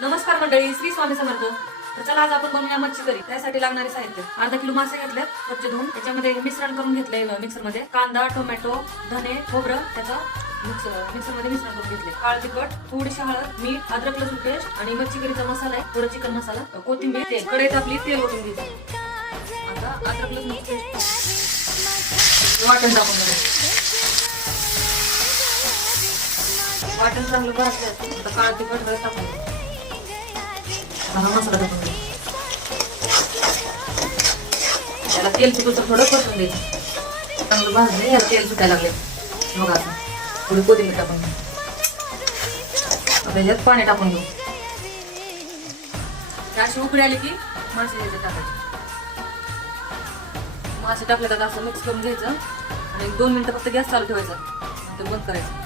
नमस्कार मंडळी, श्री स्वामी समर्थ. तर चला आज आपण बनवूया मच्छी करी. त्यासाठी लागणारे साहित्य: अर्धा किलो मासे घेतलेत स्वच्छ धुवून. त्याच्यामध्ये मिश्रण करून घेतलंय मिक्सरमध्ये. कांदा, टोमॅटो, धने, खोबरं त्याचा मिक्सरमध्ये मिश्रण करून घेतले. काळ तिखट, थोडीशी हळद, मीठ, अद्रक लसूण पेस्ट आणि मच्छी करीचा मसाला आहे. थोडं चिकन मसाला, कोथिंबीर, तेल. कढईत आपली तेल ओतून घ्यायचं. आता अद्रक लसूण पेस्ट वाटण टाकून घ्यायचं. वाटण चांगलं भाजलं. आता काळ तिखट हळद टाकून घ्यायचं. मसाला टाकून घ्यायचा. त्याला तेल सुटून थोडं परतून द्यायचं. चांगलं भाजले. याला तेल सुटायला लागले. मग आता थोडी कोथिंबीर टाकून घेऊ. त्याच्यात पाणी टाकून घेऊ. अशी उकळी आली की मासे घ्यायचे टाकायचे. मासे टाकले तर असं मिक्स करून घ्यायचं आणि 2 मिनिटं फक्त गॅस चालू ठेवायचा. नंतर बंद करायचं.